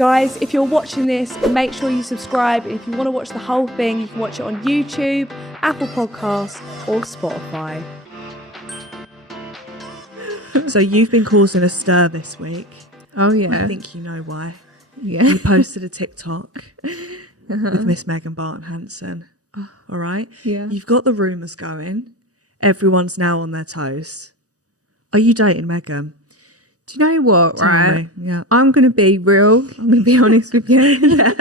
Guys, if you're watching this, make sure you subscribe. If you want to watch the whole thing, you can watch it on YouTube, Apple Podcasts, or Spotify. So you've been causing a stir this week. Oh, yeah. I think you know why. Yeah. You posted a TikTok with Miss Megan Barton Hanson. All right? Yeah. You've got the rumours going. Everyone's now on their toes. Are you dating Megan? Do you know what, Tell right? me. Yeah. I'm going to be real. I'm going to be honest with you. Yeah.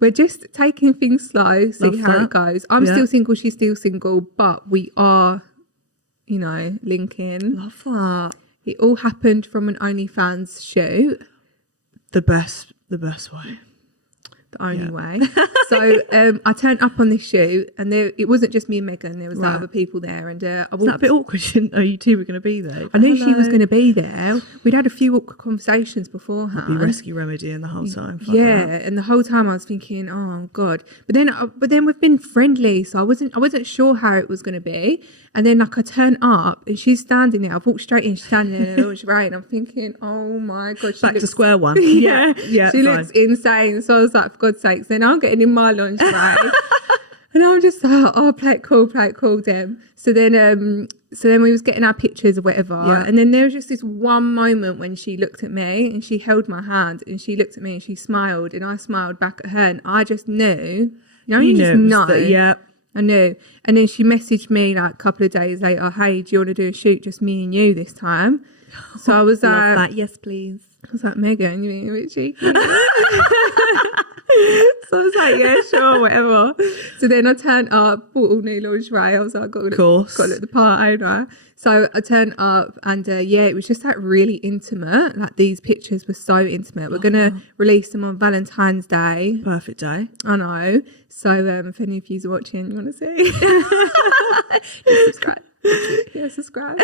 We're just taking things slow, see Love how that. it goes. I'm Yeah. still single, she's still single, but we are, linking. Love that. It all happened from an OnlyFans shoot. The best way. The only way. So I turned up on this shoot, and it wasn't just me and Megan. There was like Right. other people there, and I Was that a bit awkward? You didn't know you two were going to be there. I knew she was going to be there. We'd had a few awkward conversations beforehand. be rescue remedying the whole time. Fuck Yeah, that. and the whole time I was thinking, oh God. But then we've been friendly, so I wasn't sure how it was going to be. And then I turn up, and she's standing there. I've walked straight in, she's standing there in a lingerie, and I'm thinking, oh my God, she Back to looks square one. yeah, yeah. she fine. looks insane. So I was like, for God's sakes, then I'm getting in my lingerie. And I'm just like, oh, play it cool, Dem. So then we was getting our pictures or whatever. Yeah. And then there was just this one moment when she looked at me and she held my hand and she looked at me and she smiled and I smiled back at her and I just knew. You just it was know. yeah. I knew. And then she messaged me like a couple of days later, hey, do you want to do a shoot just me and you this time? So I was Love like, that. Yes, please. I was like, Megan, you being a bit cheeky. So I was like, yeah, sure, whatever. So then I turned up, bought all new lingerie. I was like, got to look the part, ain't I? So I turned up and it was just like really intimate. Like these pictures were so intimate. We're going to release them on Valentine's Day. Perfect day. I know. So if any of you are watching, you want to see? Subscribe. Yeah, subscribe.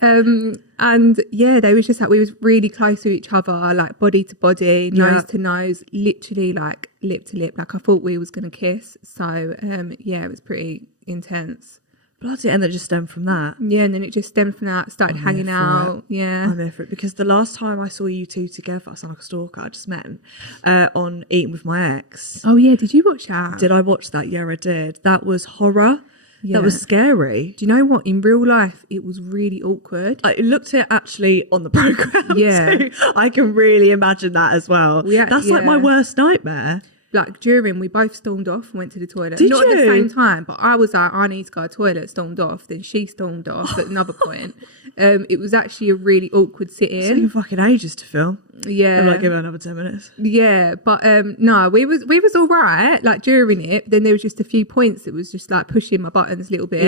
And yeah, they was just like, we was really close to each other, like body to body, nose to nose, literally like lip to lip. Like I thought we was going to kiss. So it was pretty intense. Bloody, and it just stemmed from that. Yeah, and then it just stemmed from that, started hanging out. Yeah. I'm there for it because the last time I saw you two together, I sound like a stalker, I just met him on Eating with My Ex. Oh yeah, did you watch that? Did I watch that? Yeah, I did. That was horror. Yeah. That was scary. Do you know what? In real life, it was really awkward. I looked at it actually on the programme. Yeah. Too. I can really imagine that as well. That's like my worst nightmare. Like during, we both stormed off and went to the toilet. Did Not you? at the same time, but I was like, I need to go to the toilet, stormed off. Then she stormed off at another point. It was actually a really awkward It's sit-in. taken fucking ages to film. Yeah. I'm like, give it another 10 minutes. Yeah, but no, we was all right, like during it. Then there was just a few points that was just like pushing my buttons a little bit.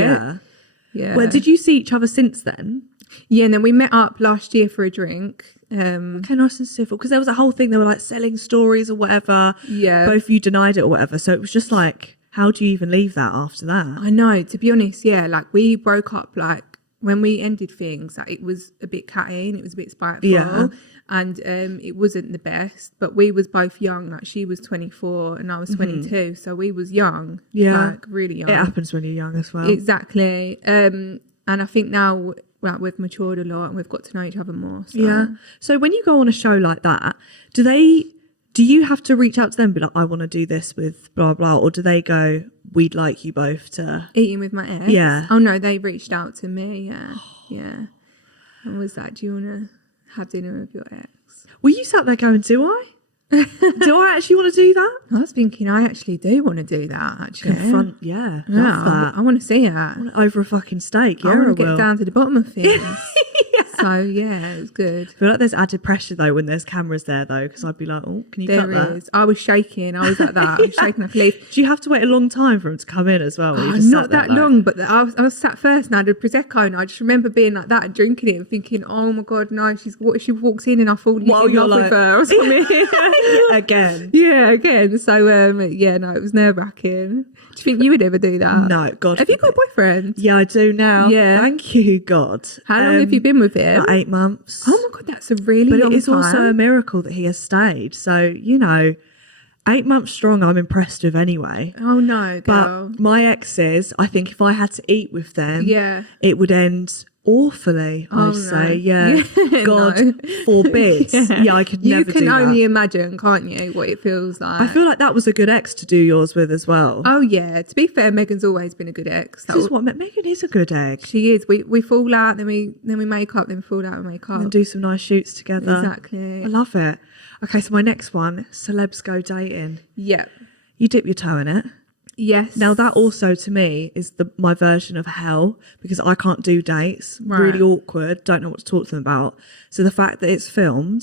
Yeah. Well, did you see each other since then? Yeah, and then we met up last year for a drink. Okay, nice and civil. Because there was a whole thing, they were like selling stories or whatever. Yeah. Both of you denied it or whatever. So it was just like, how do you even leave that after that? I know, to be honest, yeah, like we broke up like when we ended things, like it was a bit catty and it was a bit spiteful. Yeah. And it wasn't the best, but we was both young. Like she was 24 and I was 22, so we was young. Yeah. Like really young. It happens when you're young as well. Exactly. And I think now like we've matured a lot and we've got to know each other more. So. Yeah. So when you go on a show like that, do you have to reach out to them and be like, I want to do this with blah, blah, or do they go, we'd like you both to... Eating with my ex? Yeah. Oh no, they reached out to me, yeah. Yeah. And was like, do you want to have dinner with your ex? Were you sat there going, do I? Do I actually want to do that? I was thinking I actually do want to do that, actually. Confront, yeah. Love that. I want to see it. Over a fucking steak, yeah, I want to get down to the bottom of things. Yeah. So, yeah, it was good. I feel like there's added pressure, though, when there's cameras there, though, because I'd be like, oh, can you cut that? There is. I was shaking. I was like that. I was shaking like a leaf. Do you have to wait a long time for him to come in as well? Or you just Not sat there, that like... long, but I was sat first and I had a Prosecco and I just remember being like that and drinking it and thinking, oh my God, no, what if she walks in and I fall in love with her or something? Again. Yeah, again. So, no, it was nerve-wracking. Do you think you would ever do that? No, God. Have you got a boyfriend? Yeah, I do now. Yeah. Thank you, God. How long have you been with him? Like 8 months. Oh my God, that's a really long time. But it is also a miracle that he has stayed. So, 8 months strong, I'm impressed with anyway. Oh no, girl. But my exes, I think if I had to eat with them, Yeah. it would end awfully, I'd say. Yeah. God No. forbid. Yeah, I could never do You can only that. imagine, can't you, what it feels like. I feel like that was a good ex to do yours with as well. Oh yeah. To be fair, Megan's always been a good ex. This is what Megan is a good egg. She is. We fall out, then we make up, then we fall out and make up. And do some nice shoots together. Exactly. I love it. Okay, so my next one, celebs go dating. Yeah. You dip your toe in it. Yes. Now that also to me is my version of hell because I can't do dates. Right. Really awkward. Don't know what to talk to them about. So the fact that it's filmed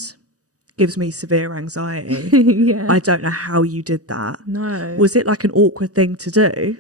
gives me severe anxiety. yeah. I don't know how you did that. No. Was it like an awkward thing to do?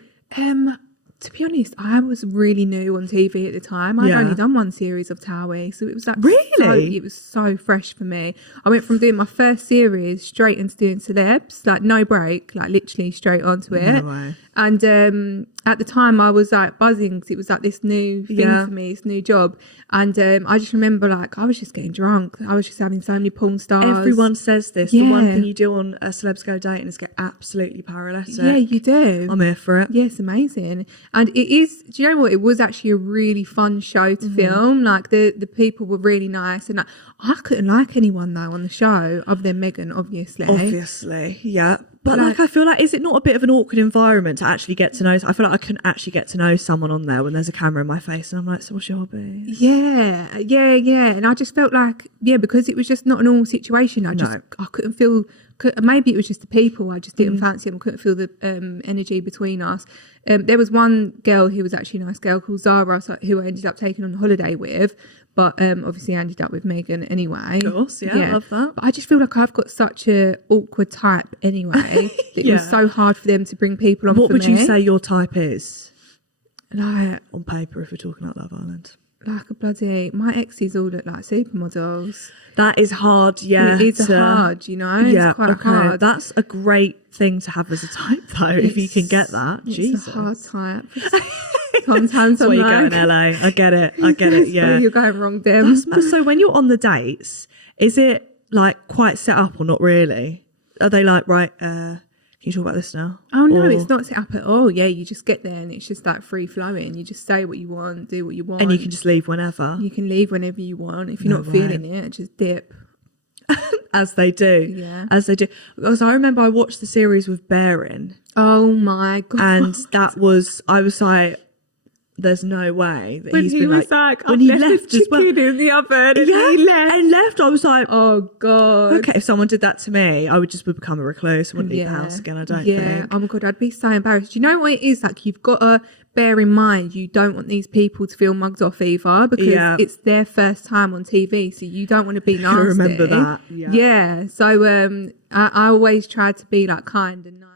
To be honest, I was really new on TV at the time. I'd Yeah. only done one series of Towie, so it was like Really? it was so fresh for me. I went from doing my first series straight into doing celebs, like no break, like literally straight onto it. No way. And at the time, I was like buzzing because it was like this new thing Yeah. for me, this new job. And I just remember like I was just getting drunk. I was just having so many porn stars. Everyone says this. The one Yeah. thing you do on Celebs Go Dating is get absolutely paralytic. Yeah, you do. I'm here for it. Yeah, it's amazing. And it is, do you know what? It was actually a really fun show to film. Like the people were really nice. And I couldn't like anyone though on the show other than Megan, obviously. Obviously, yeah. But Like- I feel like, is it not a bit of an awkward environment to actually get to know? I feel like I couldn't actually get to know someone on there when there's a camera in my face and I'm like, so what's your hobby? Yeah. And I just felt like, because it was just not a normal situation. I couldn't feel, maybe it was just the people. I just didn't fancy them. I couldn't feel the energy between us. There was one girl who was actually a nice girl called Zara, who I ended up taking on holiday with. But obviously I ended up with Megan anyway. Of course, yeah, love that. But I just feel like I've got such a awkward type anyway. That it was so hard for them to bring people on. What for would me. you say your type is Like on paper if we're talking about Love Island? a bloody, my exes all look like supermodels. That is hard, yeah. It is hard, Yeah, it's quite okay. hard. That's a great thing to have as a type though, if you can get that. It's Jesus. a hard type. Sometimes That's I'm why you like, go in LA. I get it, yeah. you're going wrong, Dem. So when you're on the dates, is it like quite set up or not really? Are they like, right, can you talk about this now? Oh no, Or- it's not set up at all. Yeah, you just get there and it's just like free flowing. You just say what you want, do what you want. And you can just leave whenever, You can leave whenever you want. If you're No not way. feeling it, just dip. as they do. Yeah. As they do. Because I remember I watched the series with Bearin Oh my god. and that was, I was like, there's no way that when he's he been was like, like, when I've he left left the as well. chicken in the oven and Yeah, he left. and left. I was like, Oh god. okay, if someone did that to me, I would just become a recluse. I wouldn't leave the house again, I don't think. Oh my god, I'd be so embarrassed. Do you know what it is? Like you've got to bear in mind you don't want these people to feel mugged off either because Yeah. it's their first time on TV, so you don't want to be nasty. I remember that. Yeah. So I always try to be like kind and nice.